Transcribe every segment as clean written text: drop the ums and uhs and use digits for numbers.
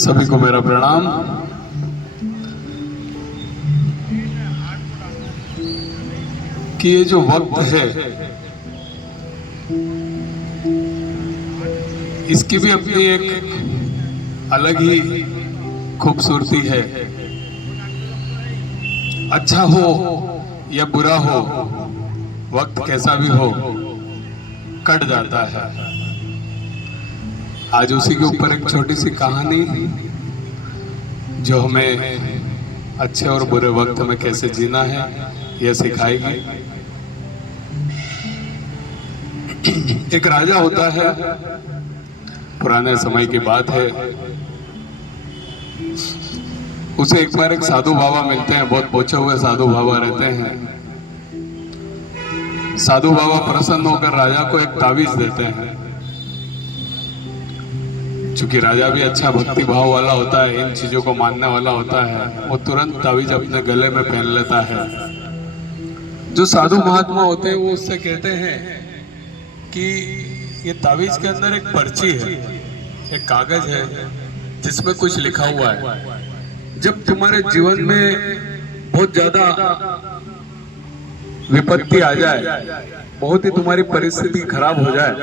सभी को मेरा प्रणाम। कि ये जो वक्त है इसकी भी अपनी एक अलग ही खूबसूरती है। अच्छा हो या बुरा हो, वक्त कैसा भी हो कट जाता है। आज उसी के ऊपर एक छोटी सी कहानी जो हमें अच्छे और बुरे वक्त में कैसे जीना है यह सिखाएगी। एक राजा होता है, पुराने समय की बात है। उसे एक बार एक साधु बाबा मिलते हैं, बहुत पहुंचे हुए साधु बाबा रहते हैं। साधु बाबा प्रसन्न होकर राजा को एक ताबीज देते हैं। चूंकि राजा भी अच्छा भक्ति भाव वाला होता है, इन चीजों को मानने वाला होता है, वो तुरंत ताबीज अपने गले में पहन लेता है। जो साधु महात्मा होते हैं वो उससे कहते हैं कि ये ताबीज के अंदर एक पर्ची है, एक कागज है जिसमें कुछ लिखा हुआ है। जब तुम्हारे जीवन में बहुत ज्यादा विपत्ति आ जाए, बहुत ही तुम्हारी परिस्थिति खराब हो जाए,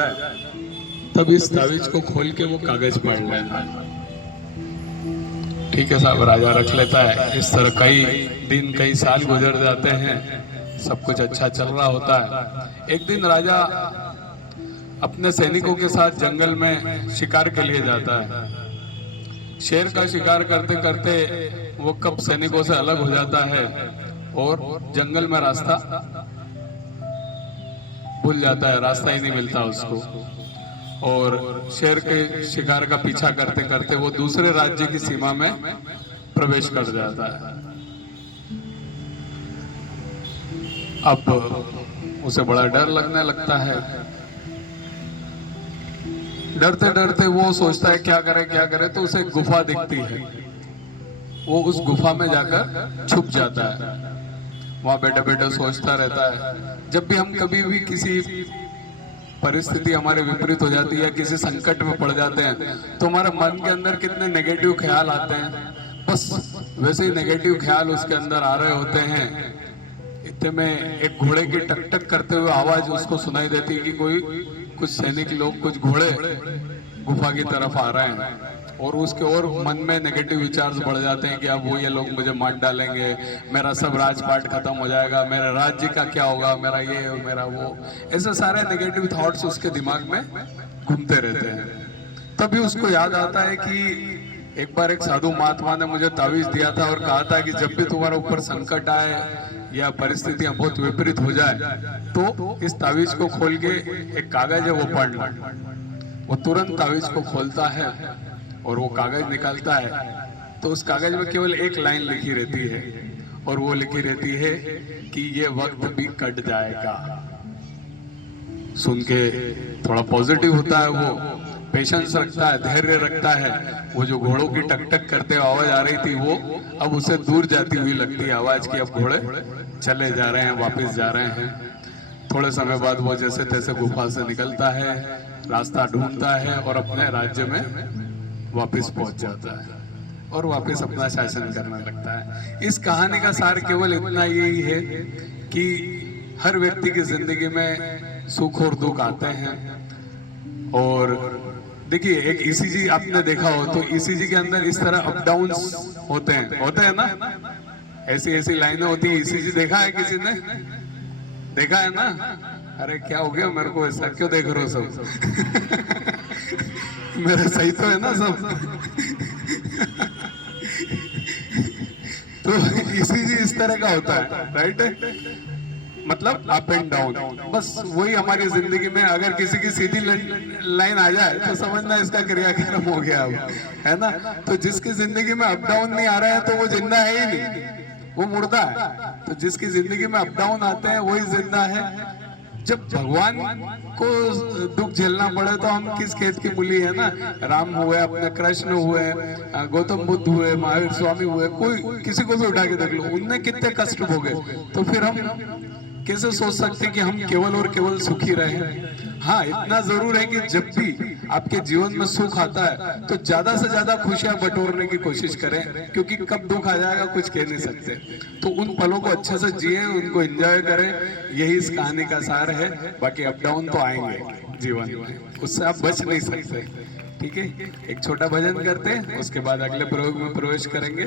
तब इस ताबीज को खोल के वो कागज पढ़ लेना। ठीक है साहब, राजा रख लेता है। इस तरह कई दिन कई साल गुजर जाते हैं, सब कुछ अच्छा चल रहा होता है। एक दिन राजा अपने सैनिकों के साथ जंगल में शिकार के लिए जाता है। शेर का शिकार करते करते वो कब सैनिकों से अलग हो जाता है और जंगल में रास्ता भूल जाता है, रास्ता ही नहीं मिलता उसको। और शेर के शिकार का पीछा करते करते वो दूसरे राज्य की सीमा में प्रवेश कर जाता है। अब उसे बड़ा डर लगने लगता है। डरते डरते वो सोचता है क्या करे, तो उसे एक गुफा दिखती है। वो उस गुफा में जाकर छुप जाता है। वहां बैठे बैठे सोचता रहता है। जब भी हम कभी भी किसी परिस्थिति हमारे विपरीत हो जाती है, किसी संकट में पड़ जाते हैं, तो हमारे मन के अंदर कितने नेगेटिव ख्याल आते हैं। बस वैसे ही नेगेटिव ख्याल उसके अंदर आ रहे होते हैं। इतने में एक घोड़े की टक टक करते हुए आवाज उसको सुनाई देती है कि कुछ सैनिक लोग, कुछ घोड़े गुफा की तरफ आ रहे हैं। और उसके और मन में नेगेटिव विचार बढ़ जाते हैं कि अब वो ये लोग मुझे मार डालेंगे, मेरा सब राजपाट खत्म हो जाएगा, मेरे राज्य का क्या होगा, मेरा ये मेरा वो, ऐसे सारे नेगेटिव थॉट्स उसके दिमाग में घूमते रहते हैं। तभी उसको याद आता है कि एक बार एक साधु महात्मा ने मुझे ताबीज दिया था और कहा था कि जब भी तुम्हारे ऊपर संकट आए या परिस्थितियां बहुत विपरीत हो जाए तो इस ताबीज को खोल के, एक कागज है वो पढ़ लो। वो तुरंत ताबीज को खोलता है और वो कागज निकालता है तो उस कागज में केवल एक लाइन लिखी रहती है और वो लिखी रहती है कि ये वक्त भी कट जाएगा। सुन के थोड़ा पॉजिटिव होता है, वो पेशेंस रखता है, धैर्य रखता है। वो जो घोड़ों की टक टक करते हुए आवाज आ रही थी वो अब उसे दूर जाती हुई लगती है आवाज की। अब घोड़े चले जा रहे हैं, वापस जा रहे हैं। थोड़े समय बाद वो जैसे तैसे गुफा से निकलता है, रास्ता ढूंढता है और अपने राज्य में वापस पहुंच जाता है और वापस अपना शासन करने लगता है। इस कहानी का सार केवल इतना यही है कि हर व्यक्ति की जिंदगी में सुख और दुख आते हैं। और देखिए, एक ईसीजी आपने देखा हो तो ईसीजी के अंदर इस तरह अप डाउन होते हैं ना, ऐसी ऐसी लाइनें होती है। ईसीजी देखा है किसी ने? देखा है ना? अरे क्या हो गया, मेरे को ऐसा क्यों देख रहे हो सब? मेरा सही तो है ना सब? तो ईसीजी इस तरह का होता है, राइट? मतलब अप एंड डाउन। बस वही हमारी जिंदगी में अगर किसी की सीधी लाइन आ जाए तो समझना इसका क्रियाक्रम हो गया अब, है ना? तो जिसकी जिंदगी में अप डाउन नहीं आ रहा है तो वो जिंदा है ही नहीं, वो मुर्दा है। तो जिसकी जिंदगी में अप डाउन आते हैं वही जिंदा है। जब भगवान को दुख झेलना पड़े तो हम किस खेत की मूली है ना? राम हुए, अपने कृष्ण हुए, गौतम बुद्ध हुए, महावीर स्वामी हुए, कोई किसी को भी उठा के देख लो, उनने कितने कष्ट भोगे। तो फिर हम कैसे सोच सकते हैं कि हम केवल और केवल सुखी रहें। हाँ, इतना जरूर है कि जब भी आपके जीवन में सुख आता है तो ज्यादा से ज्यादा खुशियां बटोरने की कोशिश करें, क्योंकि कब दुख आ जाएगा कुछ कह नहीं सकते। तो उन पलों को अच्छे से जिए, उनको एंजॉय करें, यही इस कहानी का सार है। बाकी अप डाउन तो आएंगे जीवन में, उससे आप बच नहीं सकते। ठीक है, एक छोटा भजन करते हैं, उसके बाद अगले प्रयोग में प्रवेश करेंगे।